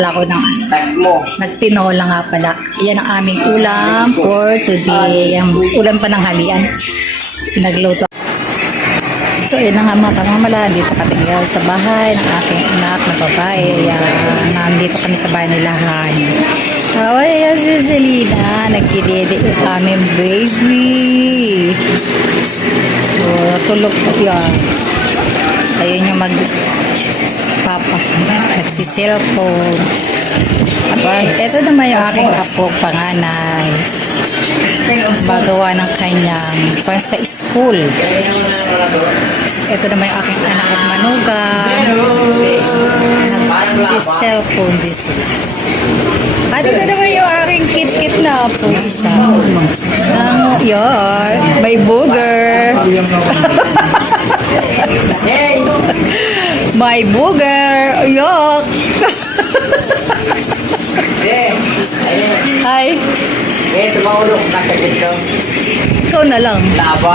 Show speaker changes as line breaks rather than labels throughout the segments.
Ako ng nagtinola nga pala. Yan ang aming ulam for today. Ang ulam pa ng halian. Pinagluto. So, yun na nga mga pamamala. Dito kami ngayon sa bahay ng aking anak na babae. Yan. Nandito kami sa bahay nila. Oh, yan si Zelina. Nagkidede yung aming baby. Oh, tulog po yan. Ayun yung papa nagsiselfone. Ito naman yung aking apo panganay, magawa ng kanyang para sa school. Ito naman yung aking anak at manugang, nagsiselfone this. At ito naman yung aking kit-kit na pusa. Yan, may booger. My booger! Yuck! Hi!
Tumahulog na ka dito.
Ikaw na lang.
Laba?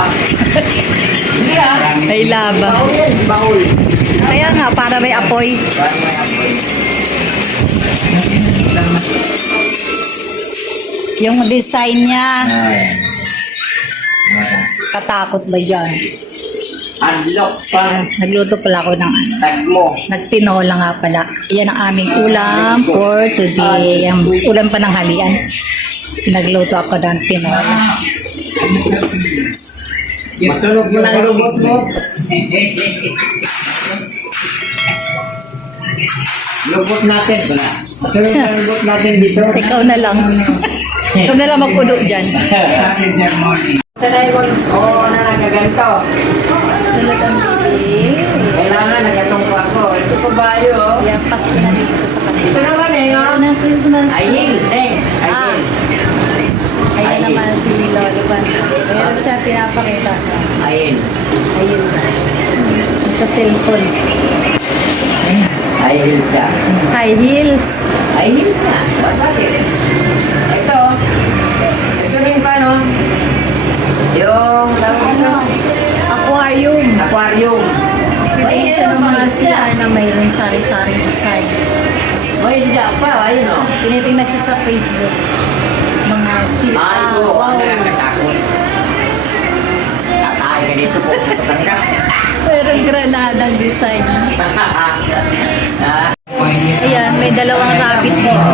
May laba.
Bahul.
Kaya nga, para may apoy. Yung design niya. Katakot ba dyan?
Unlock pa.
Nagluto pala ako ng
Tagmo.
nagtinola nga pala. Yan ang aming ulam for today. Ang ulam pa ng halian. Nagluto ako ng tinola.
Masunog mo ng lubot mo. Lubot natin. Wala. Masunog ng lubot natin dito.
Ikaw na lang. Ikaw na lang mag-udo dyan.
Sanay ko, na nagaganto. Kailangan nagatong pa ako. Ito pa ba yun?
Yan, paski na dito sa kanila.
Ito naman eh, oh.
Ng Christmas.
Ayil, eh. Ayil.
Ayan naman si Lolo Banta. Meron siya pinapakita siya.
Ayil.
Ayun na. Sa cellphone.
Ayil ka.
High heels.
Ayil ka. Basag eh. Ito. Ito rin pa, no? Yung tawag ito.
Aquarium.
Aquarium.
Pwede siya ng mga CR na mayroong sari-saring design.
O, hindi pa. Ayun, o.
Tinitingnan siya sa Facebook. Mga CR.
Ay, ito.
Wow.
Ang nakatakot. Tatay ka dito po. Patangka.
Mayroong granadang design. Ayan, may dalawang rabbit dito.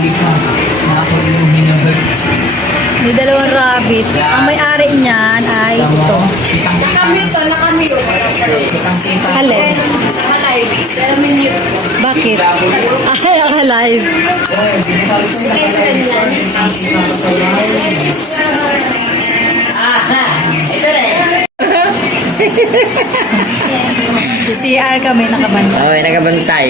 May dalawang rabbit. Ang may-ari niyan ay ito.
Nakamute.
Alin?
Alive. Pero minute.
Bakit? Ay, ang alive.
Kaysa ganyan.
Ito rin.
Sa CR kami nakabanta.
Oh, nagabantay.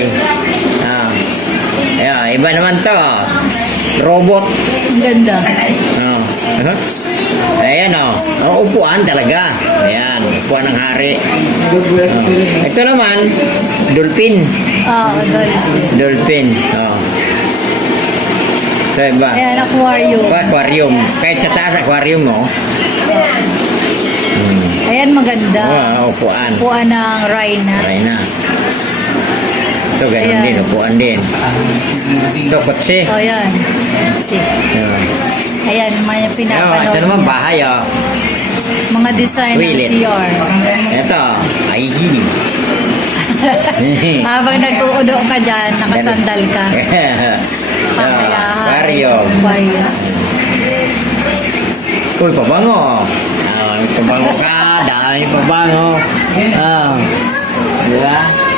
Iba naman to. Robot.
Ang ganda.
Oh. Ayan upuan talaga. Ayan, upuan ng hari. Ito naman, dolphin.
Oo, dolphin.
Dolphin. Ito iba.
Ayan, aquarium.
Aquarium. Kahit sa taas, aquarium, no?
Ayan, maganda.
Upuan.
Upuan ng Rhina.
Rhina. Ito, ganun
Ayan.
din. Upuan din. Ito, kotse.
O, yan. See. Ayan, may
Ito
pinapanood
naman,
niya.
bahay,
Mga design ng
Toilet.
CR.
Ito, ayhi.
Habang nag-uudo ka dyan, nakasandal ka.
Aquarium.
Aquarium.
Uy, pabango. Pabango ka. Dahil pabango. Diba?